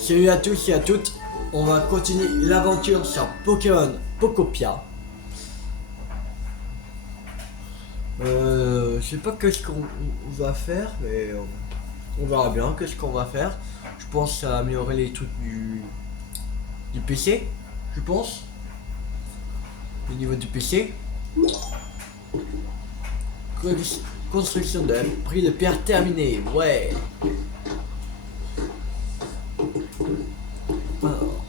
Salut à tous et à toutes, on va continuer l'aventure sur Pokémon Pokopia. Je sais pas qu'est-ce qu'on va faire, mais on verra bien qu'est-ce qu'on va faire. Je pense à améliorer les trucs du PC, je pense. Au niveau du PC. Construction d'un prix de pierre terminé, ouais. Alors.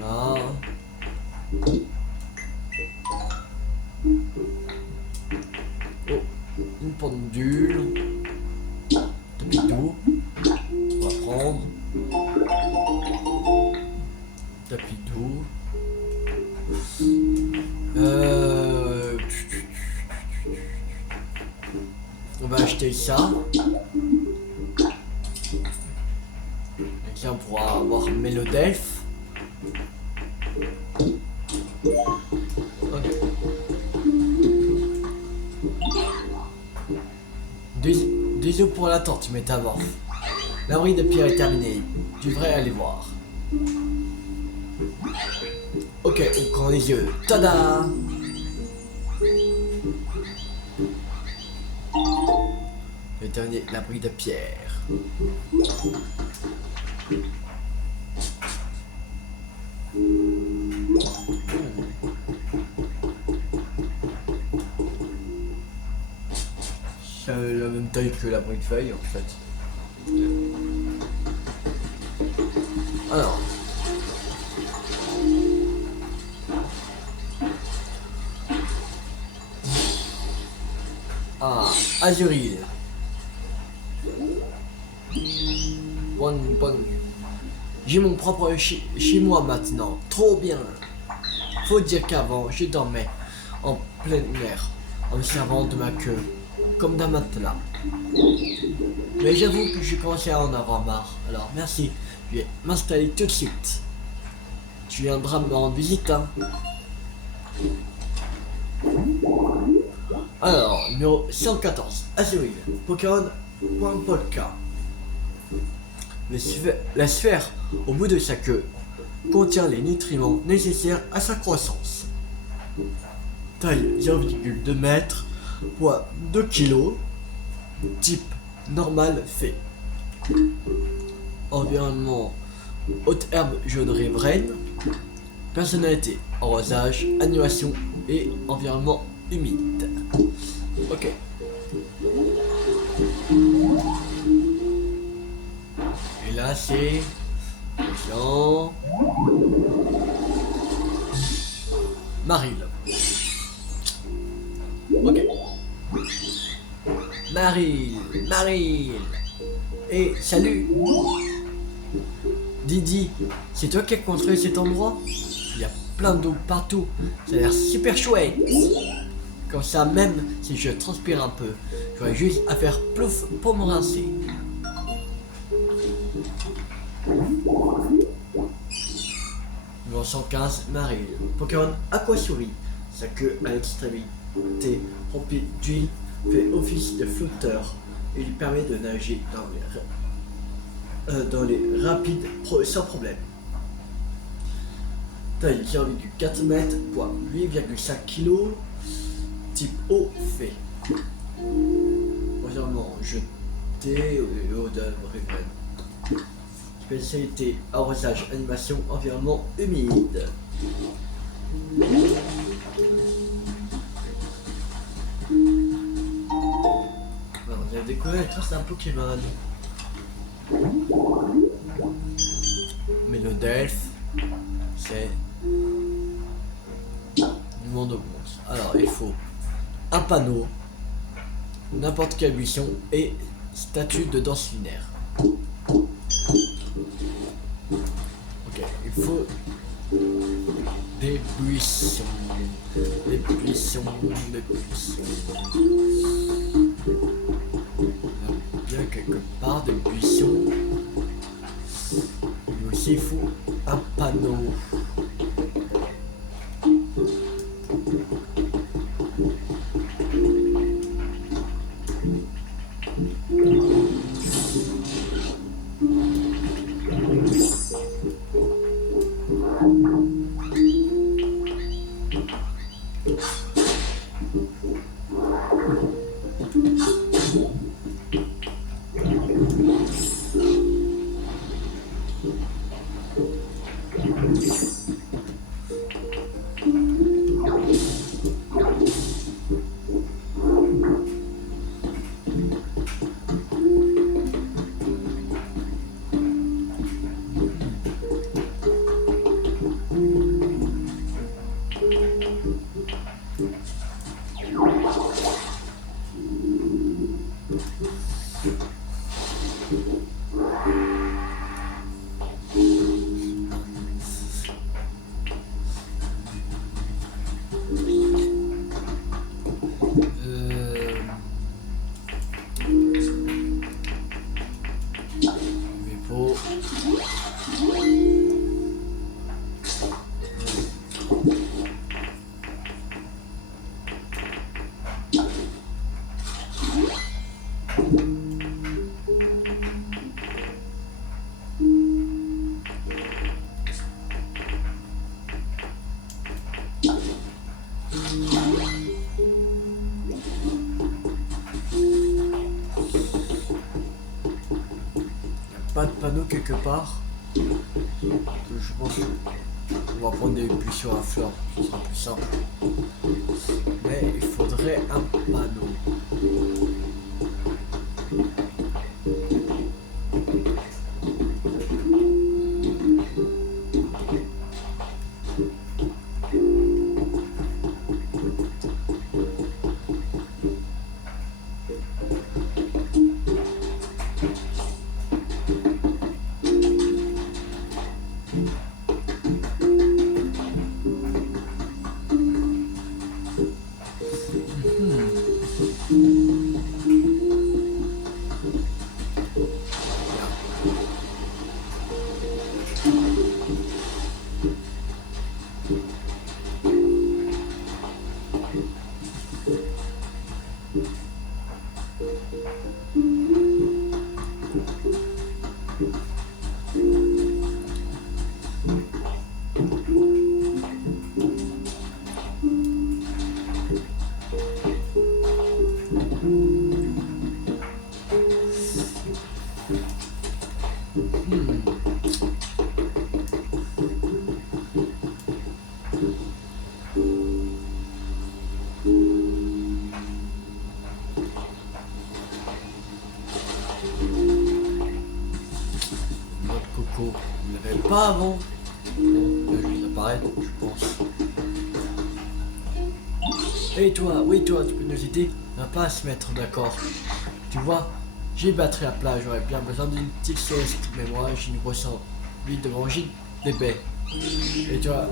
Là. Oh, une pendule. Tapis d'eau. On va prendre. Tapis d'eau. On va acheter ça. Et là on pourra avoir Mélodelph. Ok. Désolé pour l'attente, métamorphe. L'abri de pierre est terminé. Tu devrais aller voir. Ok, on prend les yeux. Tada! J'ai terminé l'abri de pierre. C'est la même taille que l'abri de feuilles en fait. Alors. Ah, Azuril. Bon. J'ai mon propre chez moi maintenant. Trop bien. Faut dire qu'avant, je dormais en plein air, en me servant de ma queue, comme d'un matelas. Mais j'avoue que j'ai commencé à en avoir marre. Alors merci, je vais m'installer tout de suite. Tu viendras me rendre visite, hein. Alors, numéro 114, Azuril, Pokémon.Polka. La sphère au bout de sa queue contient les nutriments nécessaires à sa croissance. Taille 0,2 m, poids 2 kg, type normal fait. Environnement haute herbe jaune riveraine, personnalité arrosage, animation et environnement humide. Ok. Et là c'est Jean Maril. Ok. Maril. Et salut. Didi, c'est toi qui as construit cet endroit? Il y a plein d'eau partout. Ça a l'air super chouette. Comme ça, même si je transpire un peu, j'aurais juste à faire plouf pour me rincer. Numéro 115, Maril. Pokémon Aquasouris. Sa queue à l'extrémité remplie d'huile fait office de flotteur et lui permet de nager dans les rapides sans problème. Taille 0,4 m, poids 8,5 kg, type eau fait. Environnement jeté, eau d'œuvre riveraine. Spécialité arrosage, animation, environnement humide. Alors, on a découvert les traces d'un Pokémon. Mélodelph, c'est du monde augmente. Alors, il faut un panneau, n'importe quel buisson et statue de danse lunaire. Ok, il faut des buissons. Il y a bien quelque part des buissons. Mais aussi il faut un panneau. Pas de panneau quelque part. Je pense qu'on va prendre des buts sur la fleur, ce sera plus simple. Mais il faudrait un panneau. Coco, il n'y avait pas avant. Bon, là, je vais apparaître, je pense. Et toi, oui toi, tu peux nous aider? On va pas à se mettre d'accord. Tu vois, j'ai battu à plat, j'aurais bien besoin d'une petite sieste, mais moi j'ai une grosse envie de manger des baies. Et toi,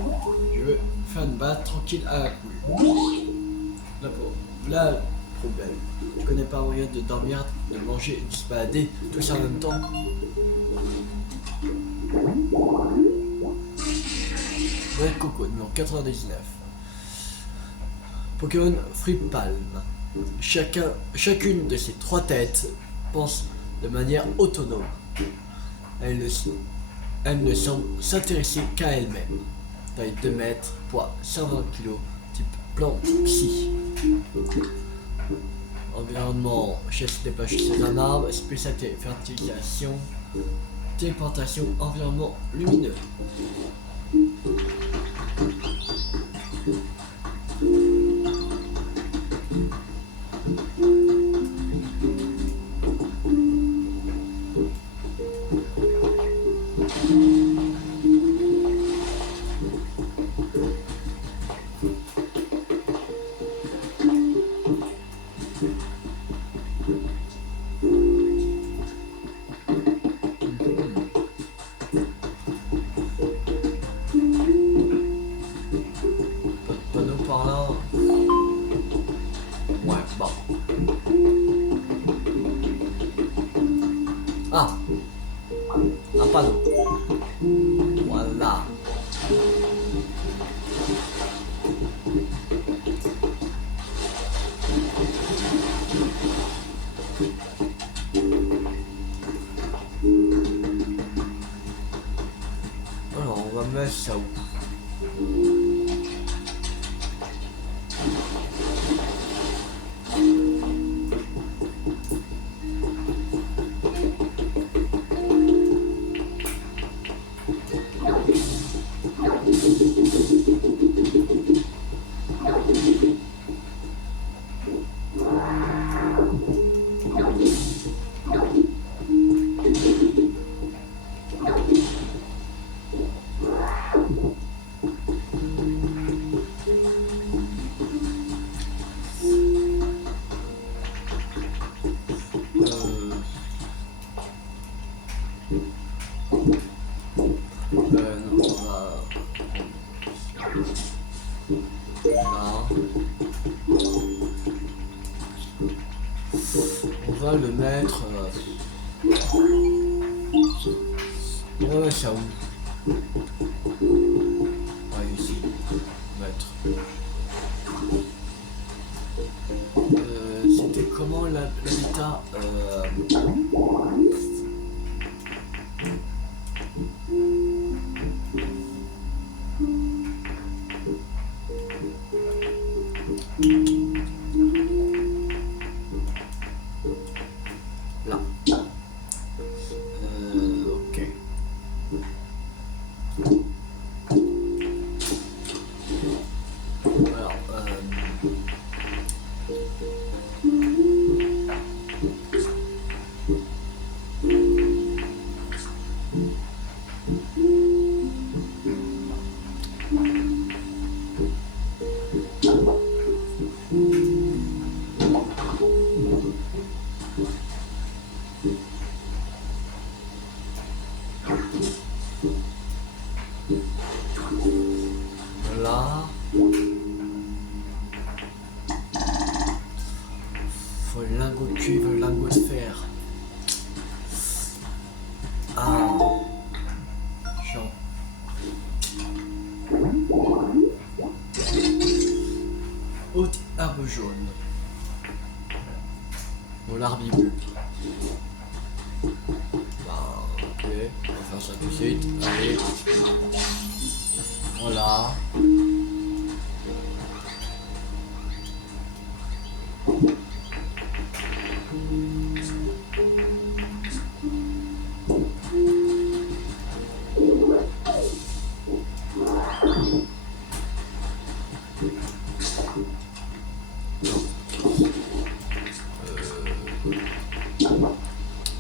je veux faire une batte tranquille à la cool. D'accord, là le problème. Je connais pas moyen de dormir, de manger, de se balader, tout ça en même temps. Ouais, Coco, numéro 99. Pokémon Free Palm. Chacune de ces trois têtes pense de manière autonome. Elle ne semble s'intéresser qu'à elle-même. Taille 2 mètres, poids 120 kg, type plante psy. Environnement, chasse des pages chez un arbre, spécialité fertilisation, téléportation, environnement lumineux. Ah, un panneau. mettre ça où? Non, on va le mettre. On va mettre ça où? Ah, ici. Mettre. C'était comment l'habitat? Là. Ok. Alors, là. Faut le lingot de cuivre, le lingot de fer. Ah. Chiant. Haute herbe jaune. Bon, l'arbre il bleu. Bah, ok, on va faire ça tout de suite. Allez. Voilà.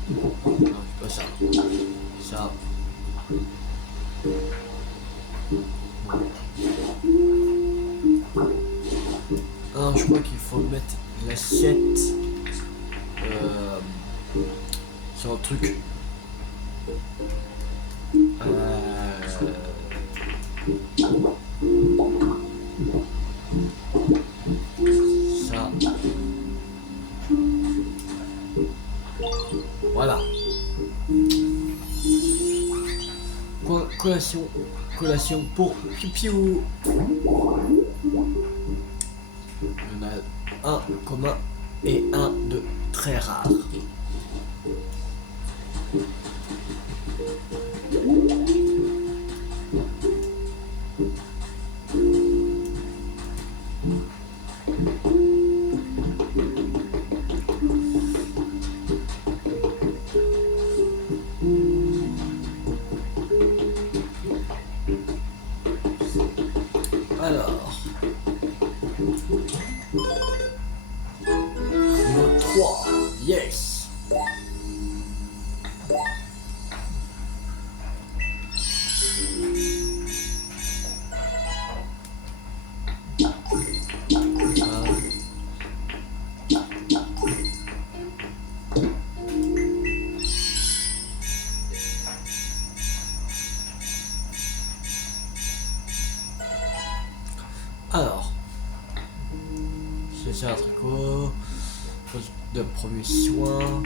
Non, c'est pas ça. Ça. Ah, je crois qu'il faut mettre l'assiette sur un truc. Ça. Voilà. Collation pour Pipiou. Il y en a un commun et un de très rare. Alors, niveau 3, yes. Alors, c'est ça un tricot, poste de premiers soins.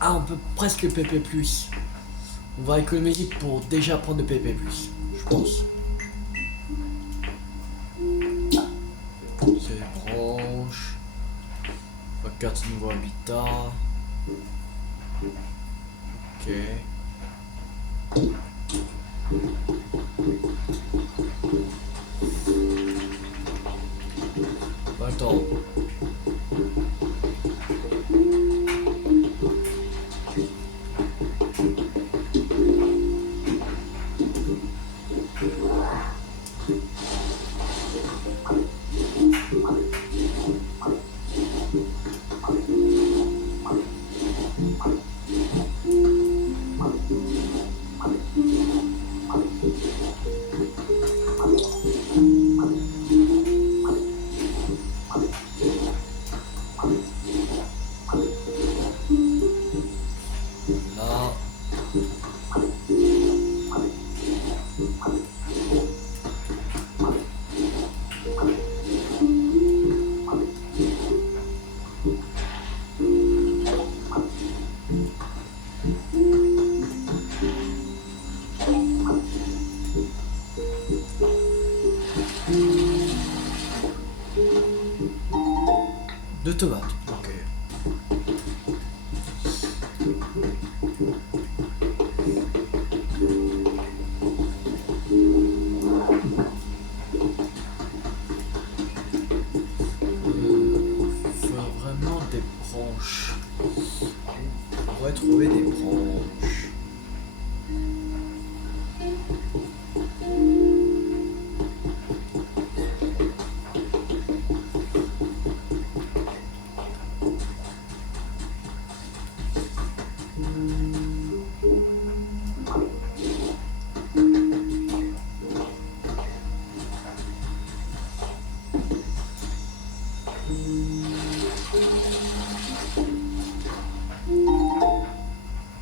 Ah, on peut presque PP+. On va économiser pour déjà prendre de PP+, je pense. C'est branche. Carte niveau habitat. Ok. tomates. Ok. Faire vraiment des branches. On pourrait trouver des branches.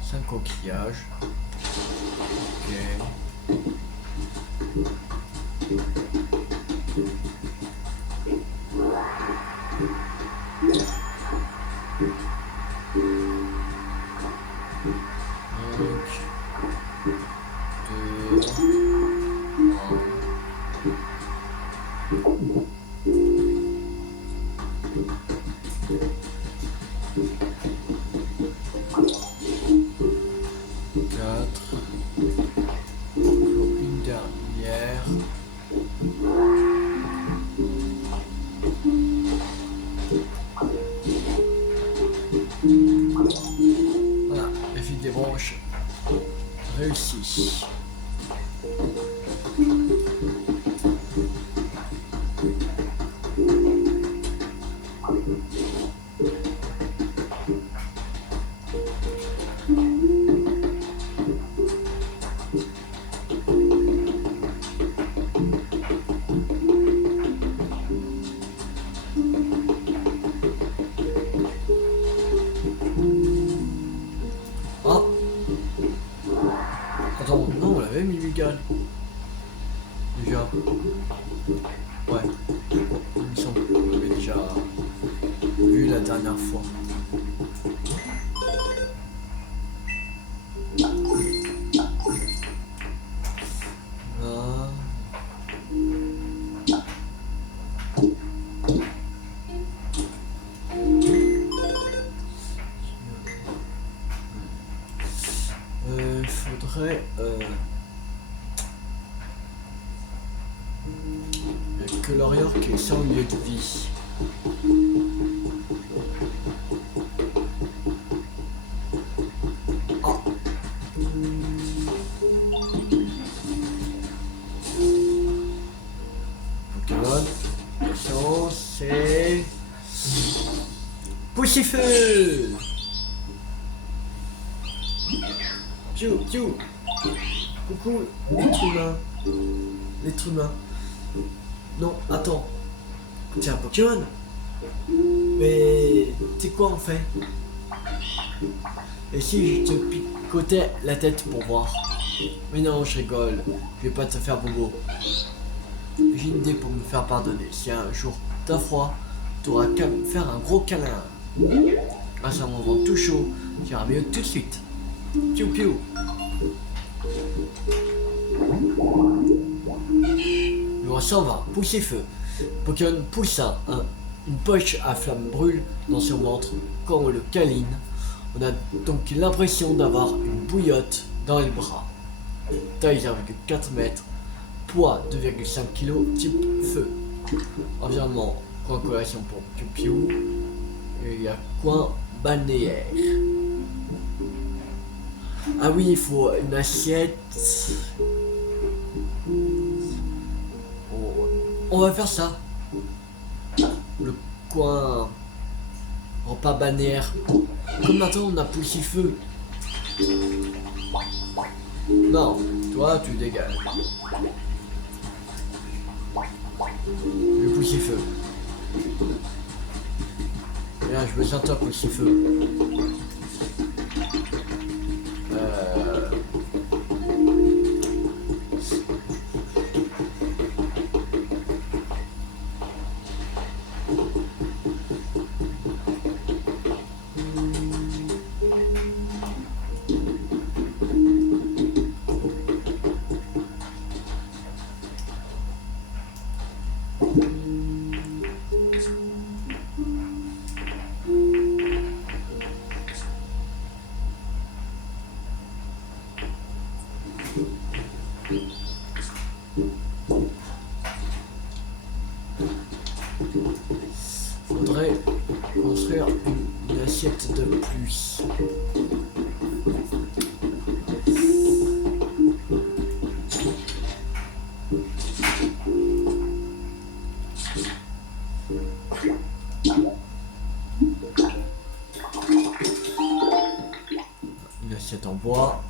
Cinq coquillages. Ok. Donc, 2, 4. Une dernière. Voilà, l'effet des branches réussi. Ah, attends, non, on l'avait mis Miguel. Déjà. Ouais. Il me semble qu'on l'avait déjà vu la dernière fois. Ah. Il faudrait que l'Orior qui est sans lieu de vie. Ah. Pokémon. Essence, c'est Poussifeu. Piou, piou. Coucou, l'être humain. L'être humain. Non, attends. C'est un Pokémon. Mais c'est quoi en fait? Et si je te picotais la tête pour voir? Mais non, je rigole. Je vais pas te faire bobo. J'ai une idée pour me faire pardonner. Si un jour t'as froid, t'auras qu'à me faire un gros câlin. Grâce à mon ventre tout chaud, tu iras mieux tout de suite. Piou piou. Numéro 120, Poussifeu. Pokémon Poussin, une poche à flamme brûle dans son ventre. Quand on le câline, on a donc l'impression d'avoir une bouillotte dans les bras. Taille 0,4 mètres, poids 2,5 kg, type feu. Environnement, coin collation pour Piou Piou. Et il y a coin balnéaire. Ah oui, il faut une assiette. On va faire ça. Le coin repas balnéaire. Comme maintenant on a Poussifeu. Non, toi tu dégages. Le Poussifeu. Là, je me sens toi Poussifeu. Faudrait construire une assiette de plus. Une assiette en bois.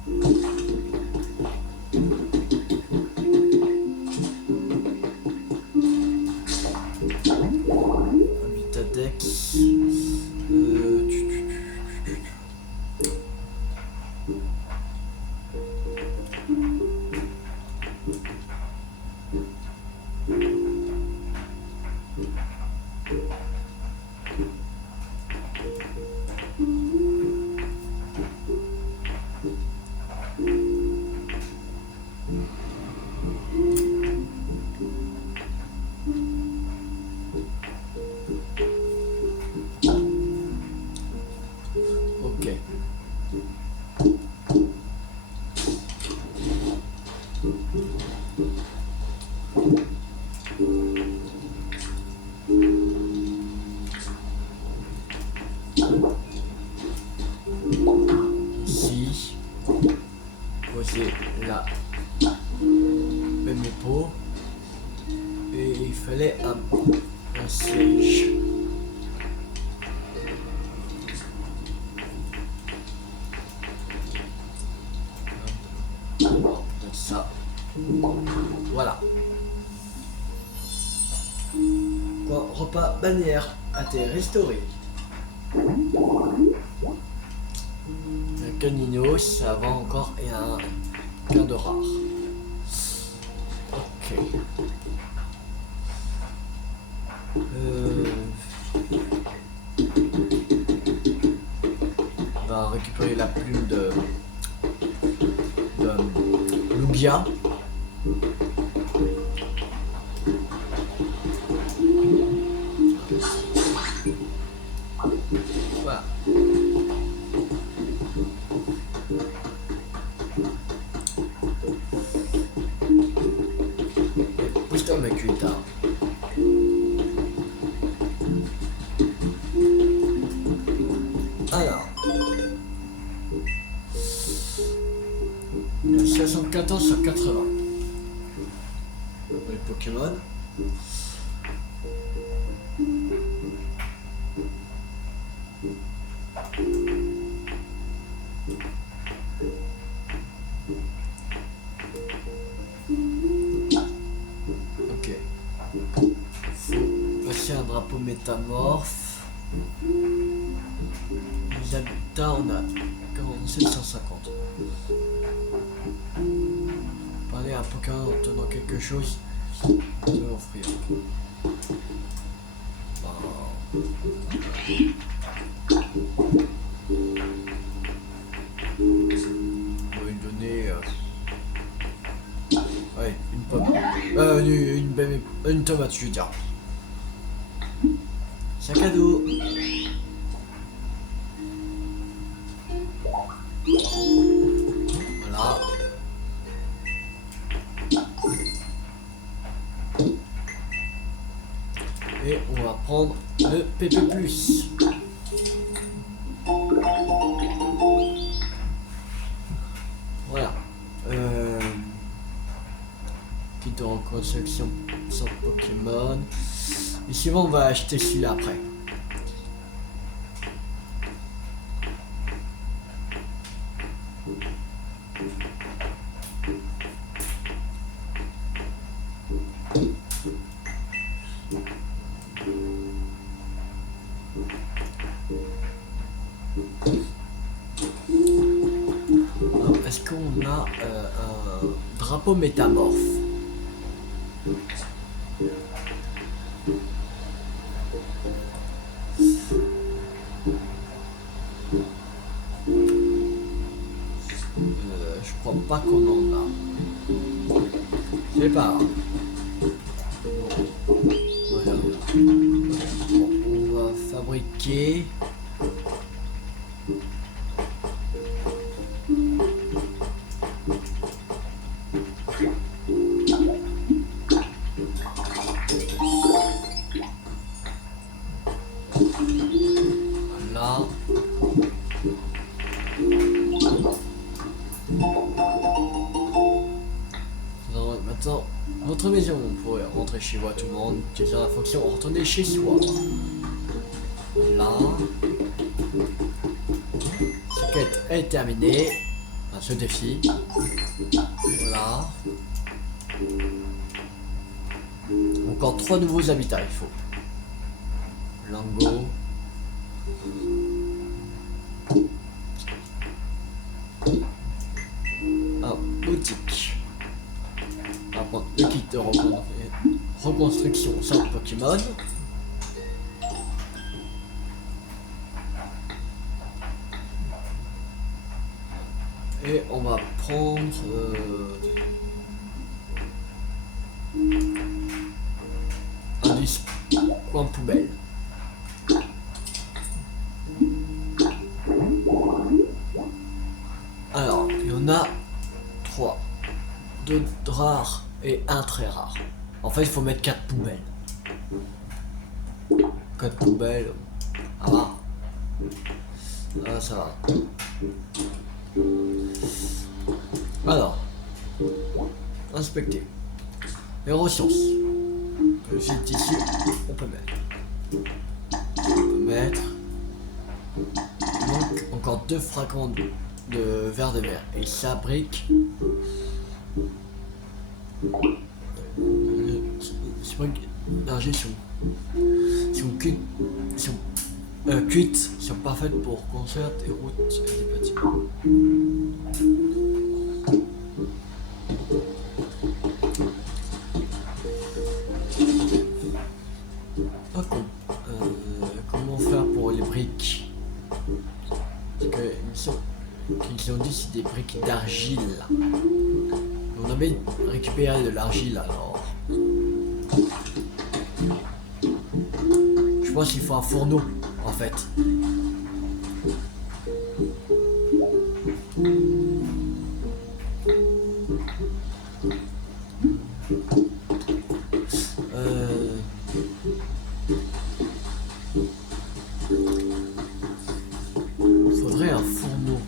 Habitadex. Ok. Ici, poser là mes pots et il fallait un siège. Ça, voilà. Quoi, repas bannière a été restauré. Un canino, ça va encore et un gain de rare. Ok. On va récupérer la plume de Lugia. Voilà. Pousse-toi ma cuita. Alors. 74 sur 80. Les Pokémon. Ok. Faut passer un drapeau métamorphe. Les habitats, on a 4750. Parler à un Pokémon en tenant quelque chose, je vais offrir. On va lui donner ouais, une pomme. Une tomate, je veux dire. Sac à dos. Voilà. Et on va prendre le PP+. Voilà. Kit de reconstruction sans Pokémon. Et suivant, on va acheter celui-là après. Est-ce qu'on a un drapeau métamorphe? Je crois pas qu'on en a. C'est pas grave. Voilà. Bon, on va fabriquer. Dans votre maison, vous pourrez rentrer chez vous à tout le monde. C'est la fonction retourner chez soi. Là. Cette quête est terminée. Enfin, ce défi. Voilà. Encore 3 nouveaux habitats, il faut. Lango. Ah, boutique. On va prendre le kit de reconstruction sans Pokémon. Et on va prendre un disque coin poubelle. Alors, il y en a 3. 2 rares et 1 très rare. En fait, il faut mettre 4 poubelles. 4 poubelles. Ah va. Ah, ça va. Alors, inspecter. Les ressources. Le fil tissu, on peut mettre. Donc, encore 2 fragments de verre de mer. Et ça brique. C'est pas d'argile cuites, sont parfaites pour construire des routes et des bâtiments. Comment faire pour les briques? Parce que qu'ils ont dit c'est des briques d'argile. On avait récupéré de l'argile alors. Je pense qu'il faut un fourneau en fait. Faudrait un fourneau.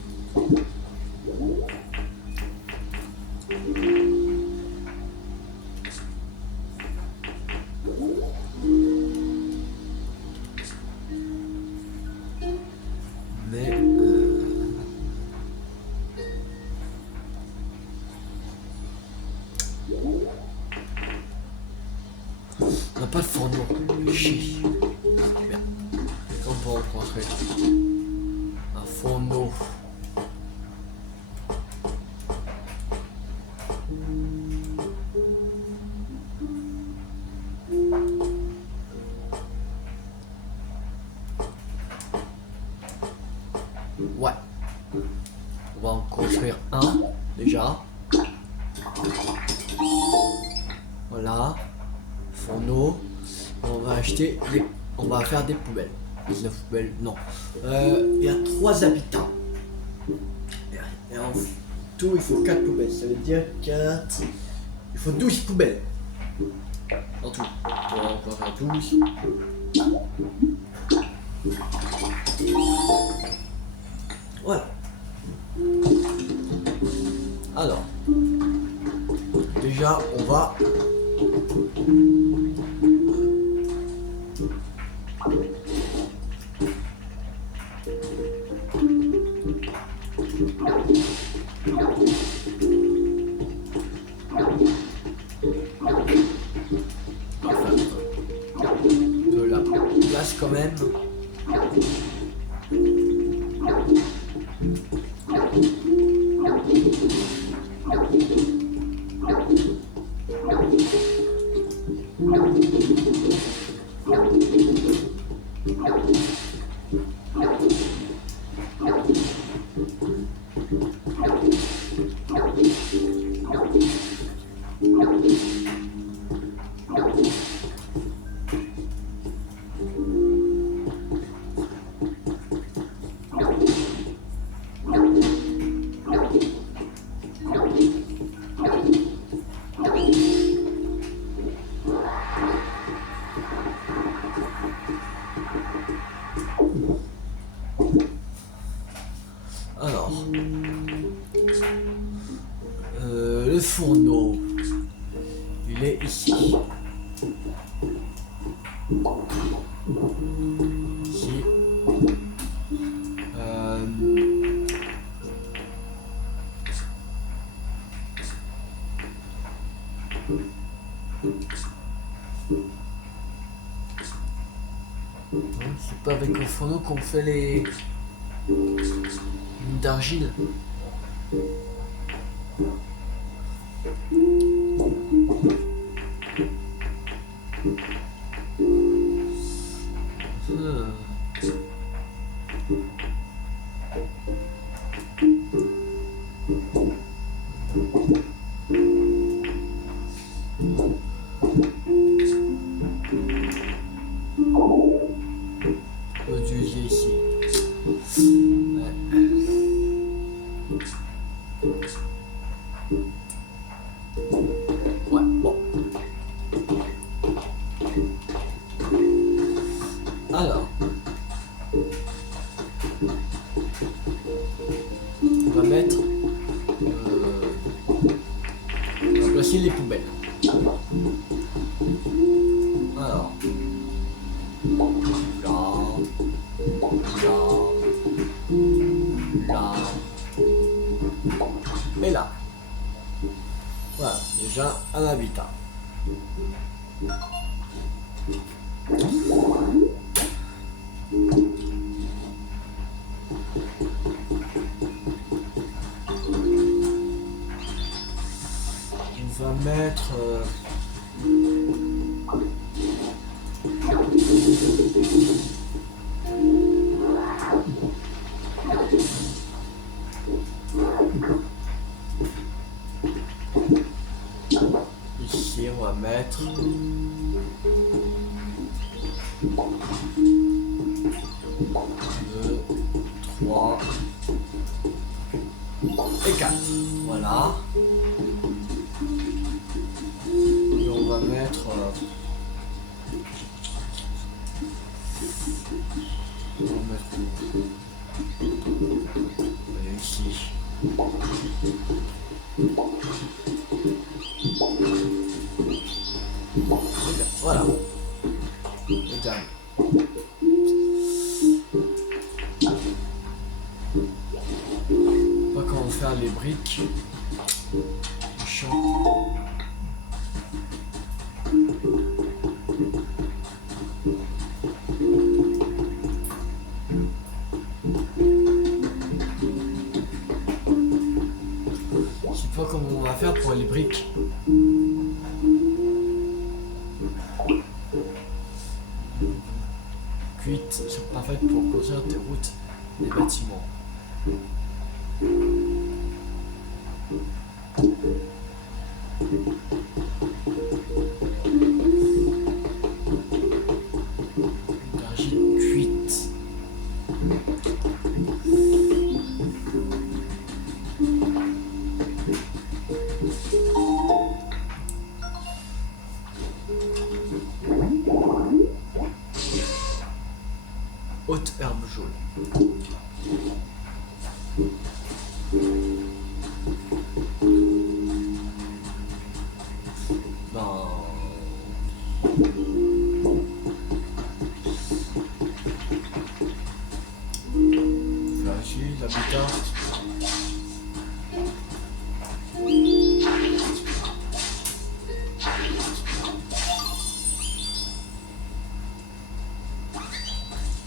Mais on n'a pas de fourneau. Chier. Bien. On peut en construire un fourneau. Ouais. On va en construire un déjà. Voilà. Fourneau. On va acheter des. On va faire des poubelles. 19 poubelles, non. Il y a 3 habitants. Et en tout, il faut 4 poubelles. Ça veut dire 4. Il faut 12 poubelles. En tout. On va encore faire 12. Voilà. Alors. Déjà, on va. De la place quand même. Alors, le fourneau. Il est ici. Ici. C'est pas avec le fourneau qu'on fait les d'argile. Utiliser ici. Ouais, bon. Alors, on va mettre, on va placer les poubelles. Alors, là, et là. Voilà, déjà un habitat. On va mettre ici, on va mettre 2, 3 et 4. Voilà. Et on va mettre ici. Voilà. Le dernier. On va comment faire les briques. Chiant. Je sais pas comment on va faire pour les briques. Cuites sont parfaites pour construire des routes, des bâtiments. D'argile cuite. Haute herbe jaune. Ici, l'habitat.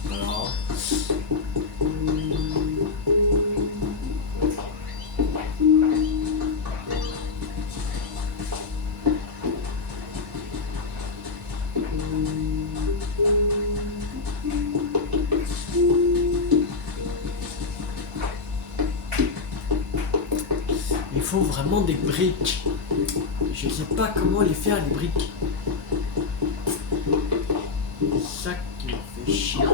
Voilà. Il faut vraiment des briques. Je sais pas comment les faire les briques. C'est ça qui me fait chier.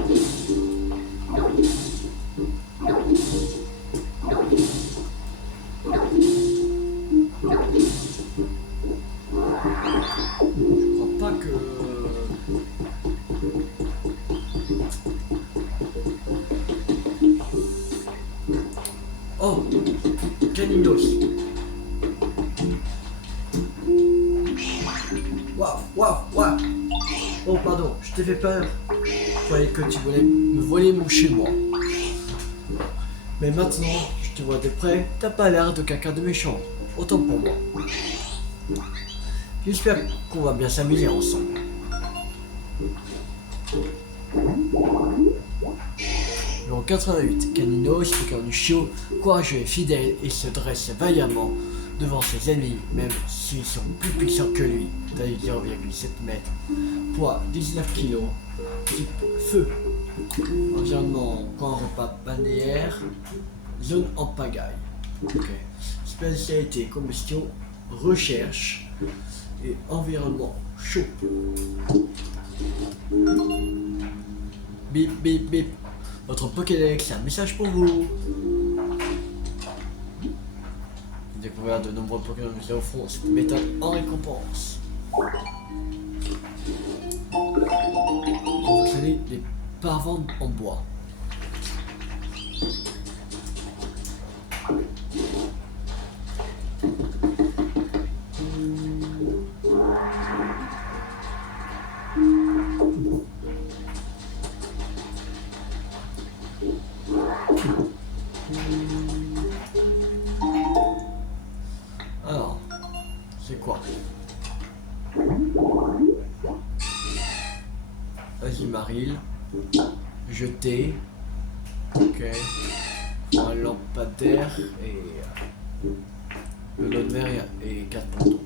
Je crois pas que... Oh, Caninos. Waouh, waouh, waouh. Oh, pardon, je t'ai fait peur. Je croyais que tu voulais me voler mon chez moi. Mais maintenant, je te vois de près, t'as pas l'air de quelqu'un de méchant. Autant pour moi. J'espère qu'on va bien s'amuser ensemble. En 88, Canino, speaker du show, courageux et fidèle, il se dresse vaillamment devant ses ennemis, même s'ils sont plus puissants que lui, taille 0,7 mètres, poids 19 kg, type feu, environnement camp repas balnéaire, zone en pagaille. Okay. Spécialité combustion, recherche et environnement chaud. Bip bip bip. Votre Pokédex a un message pour vous. Découvert de nombreux Pokémon vous offront cette méthode en récompense. Vous créez des parvents en bois. Alors, c'est quoi? Vas-y Maril. Jeter. Ok. Un lampadaire et le lot de verre et 4 pontons.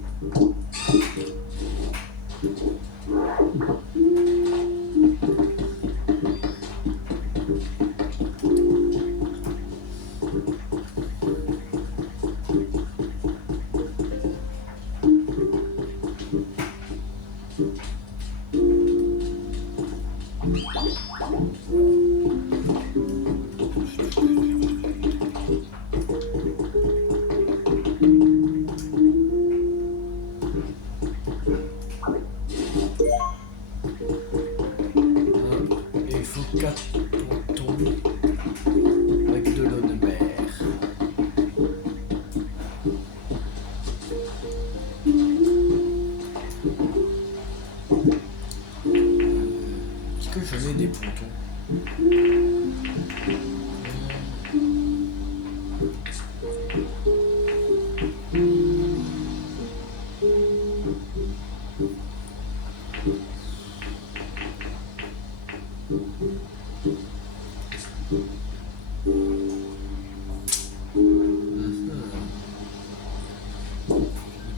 Et il faut 4 pontons avec de l'eau de mer. Est-ce que j'en ai des pontons?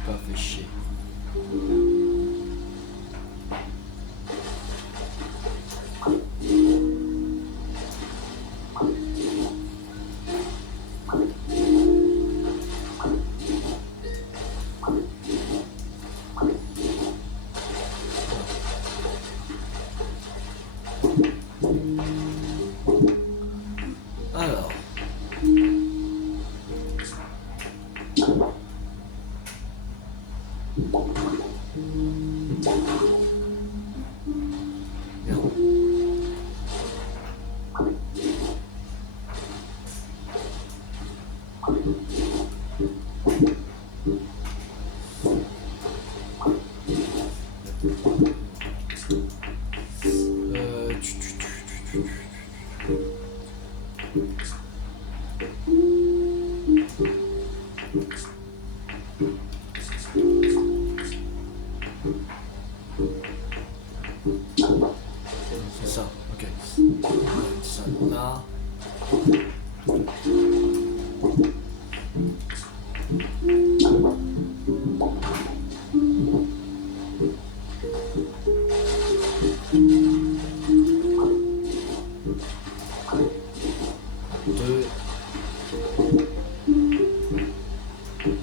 Pas fait chier. Alors. C'est ça, ok. Ça là. Deux. Voilà.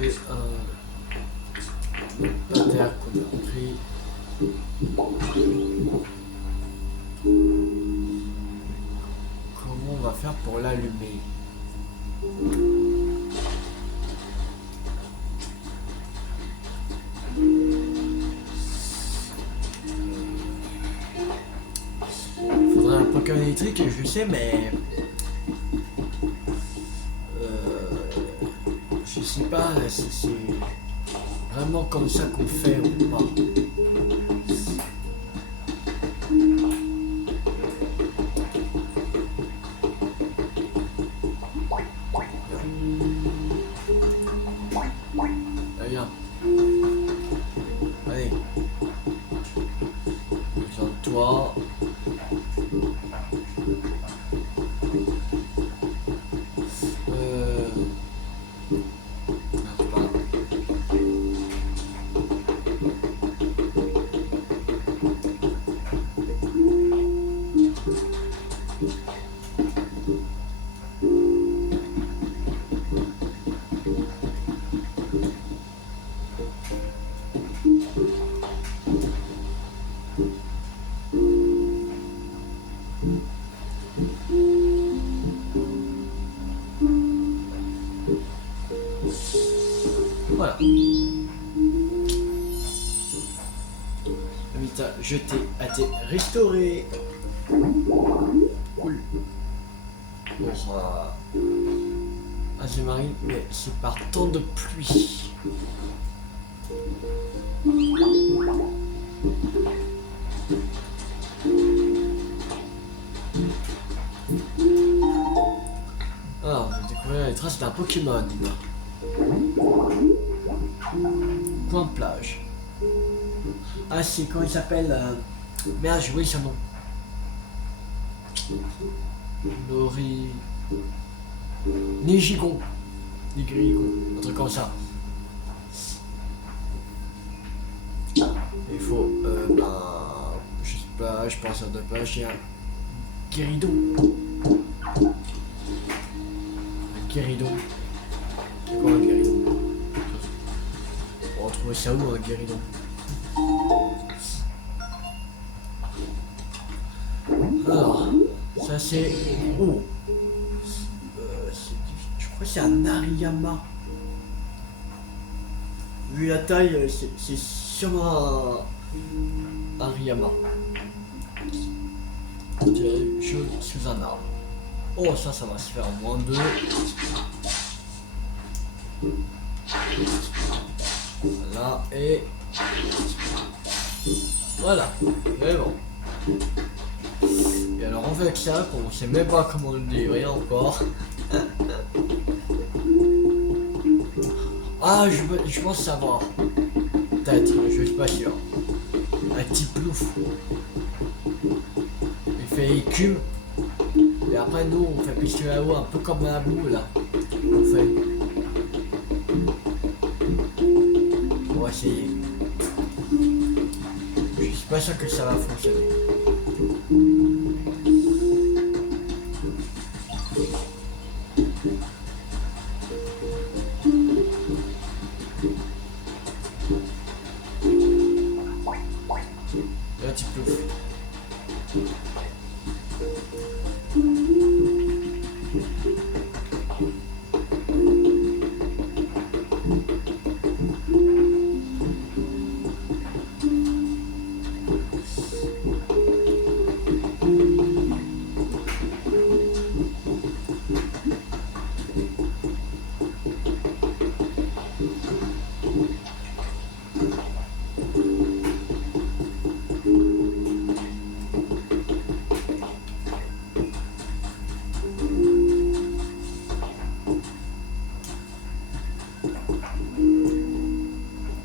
Et la terre qu'on a pris. faire pour l'allumer? Faudrait un Pokémon électrique, je sais, mais je sais pas si c'est vraiment comme ça qu'on fait ou pas. Viens. Allez. J'ai besoin de toi. Voilà. Vita, je t'ai restauré. Cool. Pour Azumarill, mais c'est par temps de pluie. Alors, on va découvrir les traces d'un Pokémon. Point plage. Ah, c'est comment il s'appelle merde, j'ai oublié son nom. Nori. Négigon. Négrigon. Un truc comme ça. Il faut. Je sais pas, je pense à deux pages. J'ai un guéridon. Un guéridon. C'est quoi un guéridon? On va trouver ça où un guéridon? Alors, ça c'est... Oh, je crois que c'est un Hariyama. Vu la taille, c'est sûrement un Hariyama. On dirait une chose sous un arbre. Oh, ça va se faire en moins 2. Voilà, et... Voilà, c'est bon. Et alors on fait avec ça, on sait même pas comment le délivrer encore. Ah, je pense savoir. Peut-être, je suis pas sûr. Un petit plouf. Il fait écume. Et après nous on fait pistolet à eau un peu comme la boue là. On fait. On va essayer. Je suis pas sûr que ça va fonctionner. Et un petit plouf.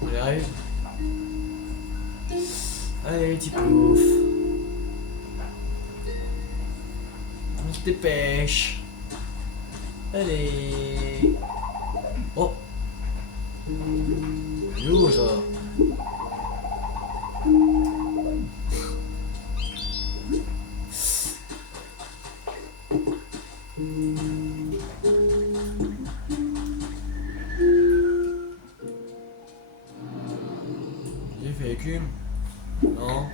On y arrive. Allez, petit plouf. On se dépêche. Allez. Oh. C'est où ça? J'ai fait écume. Non.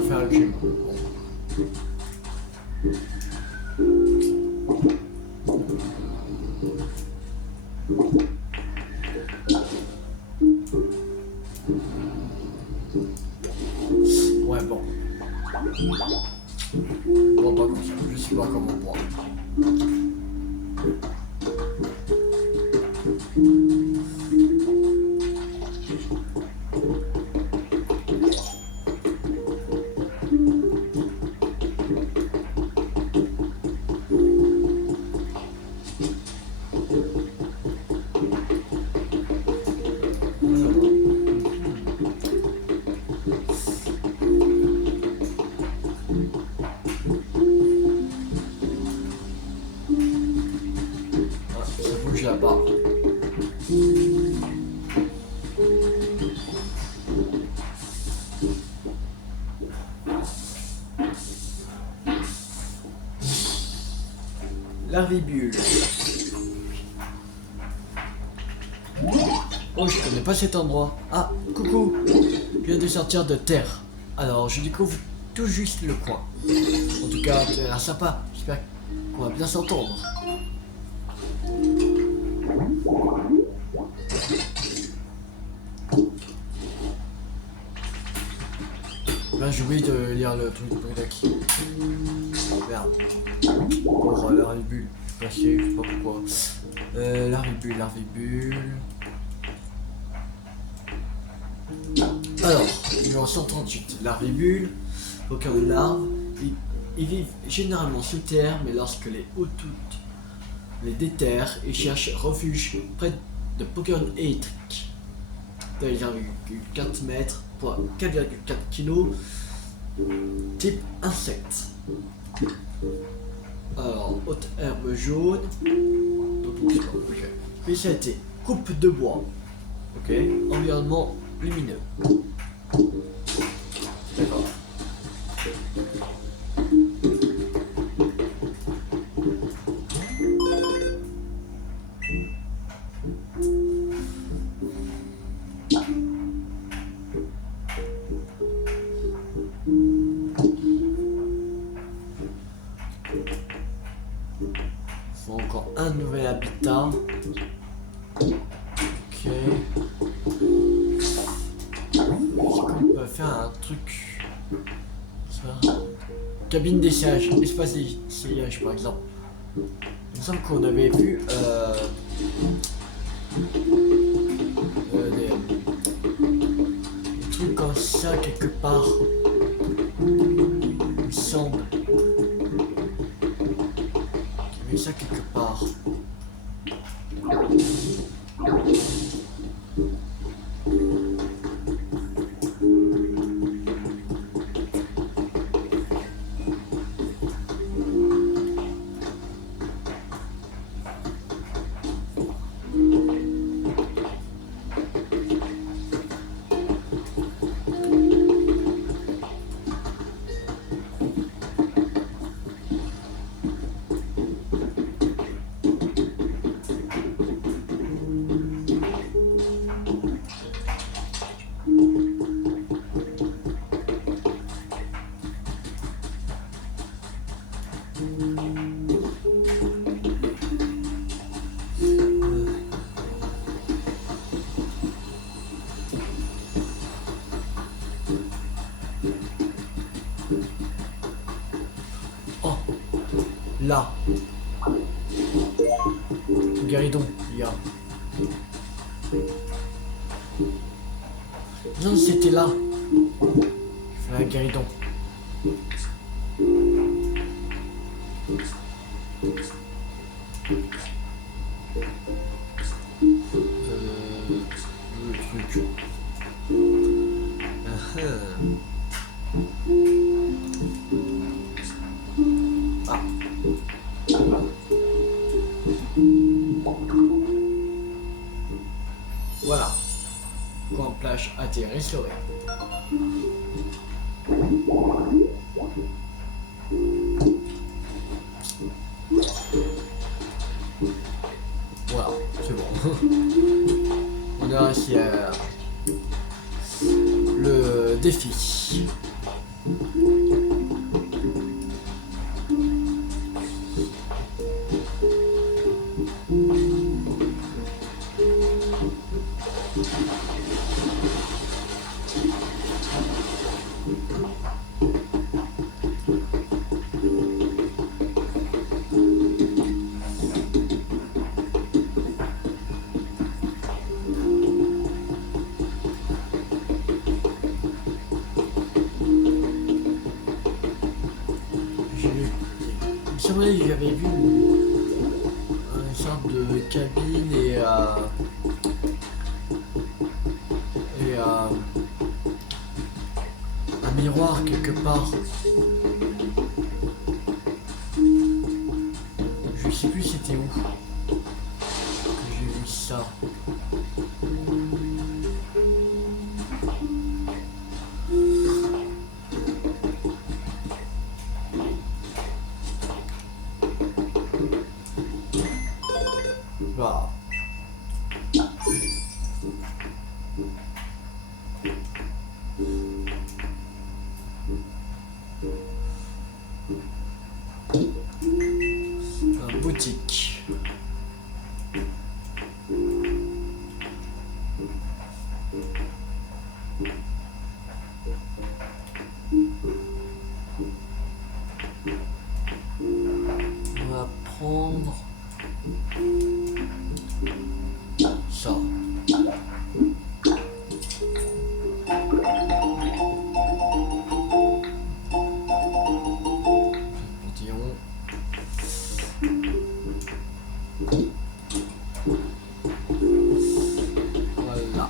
va faire le gym. Ouais, bon. Bon, pas comme ça. Je sais pas comment boire. Ça bouge là-bas. Larvibule. Oh, je connais pas cet endroit. Ah, coucou. Je viens de sortir de terre. Alors, je découvre tout juste le coin. En tout cas, tu as l'air sympa. J'espère qu'on va bien s'entendre. Ben, j'ai oublié de lire le truc de Bredaki. Merde. Pour l'arvibule. Passé, je sais pas pourquoi. L'arvibule. Alors, numéro 138. L'arvibule, aucun de larves. Ils vivent généralement sous terre, mais lorsque les hôtes les déterrent, ils cherchent refuge près de Pokémon électriques. Taille 1,4 mètres, poids 4,4 kg, type insecte. Alors, haute herbe jaune. Ok. Spécialité, coupe de bois. Ok. Environnement lumineux. D'accord. Faut encore un nouvel habitat. Ok. Est-ce qu'on peut faire un truc? Ça. Cabine d'essayage, espace d'essayage par exemple. Il me semble qu'on avait vu des trucs comme ça quelque part. Il me semble. Qu'il y avait ça quelque part. Oh, là. Guéridon, il y a. Non, c'était là. Je fais un guéridon. Le truc. Ah. Voilà. Coin plage a été restauré. Voilà, c'est bon. On a réussi à le défi. Il me semblait que j'avais vu une sorte de cabine et un miroir quelque part. Je sais plus c'était où que j'ai vu ça. Voilà. Un boutique. On va prendre ça. Portillon. Voilà.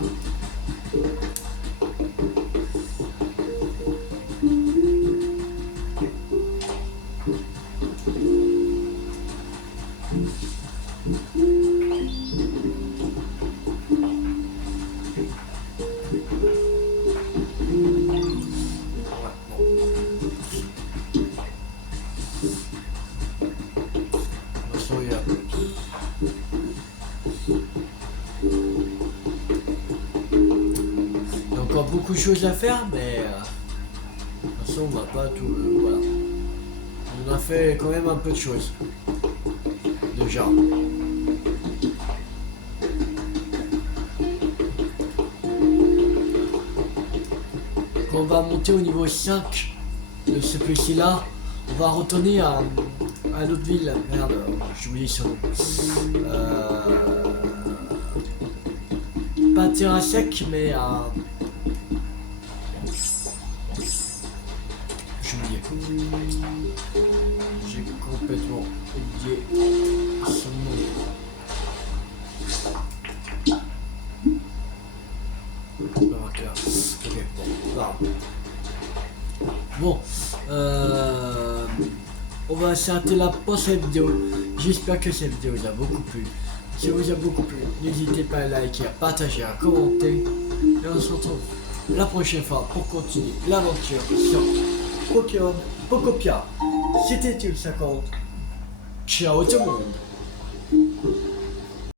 Il y a encore beaucoup de choses à faire, mais de toute façon on va pas tout. Voilà. On a fait quand même un peu de choses. Déjà. Quand on va monter au niveau 5 de ce PC là, on va retourner à l'autre ville. Merde, j'ai oublié son nom. Pas terrain sec, mais à. J'ai oublié. J'ai complètement oublié son nom. Ok, bon, bon, on va s'arrêter là pour cette vidéo. J'espère que cette vidéo vous a beaucoup plu. Si elle vous a beaucoup plu, n'hésitez pas à liker, à partager, à commenter. Et on se retrouve la prochaine fois pour continuer l'aventure sur Pokémon Pokopia. C'était Tulle50. Ciao tout le monde.